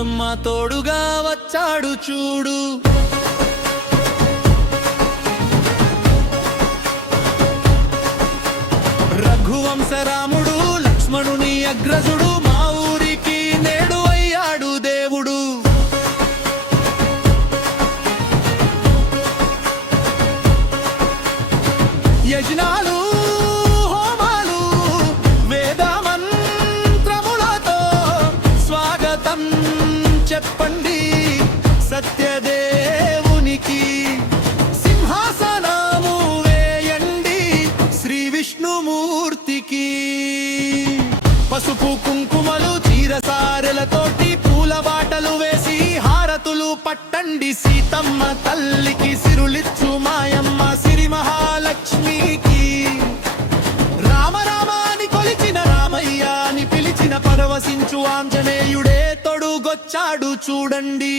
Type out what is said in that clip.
బ్రహ్మ తోడుగా వచ్చాడు చూడు. రఘువంశరాముడు లక్ష్మణుని అగ్రజుడు, మా ఊరికి నేడు అయ్యాడు దేవుడు. యజ్ఞాలు హోమాలు వేద మంత్రములతో స్వాగతం చెప్పండి సత్యదేవునికి. సింహాసనము వేయండి శ్రీ విష్ణుమూర్తికి. పసుపు కుంకుమలు చీరసారెలతోటి పూల బాటలు వేసి హారతులు పట్టండి సీతమ్మ తల్లికి. సిరులిచ్చు మాయమ్మ సిరి మహాలక్ష్మికి. రామ రామ అని కొలిచిన రామయ్య అని పిలిచిన పరవశించు ఆంజనేయుడే తొడుగొచ్చాడు చూడండి.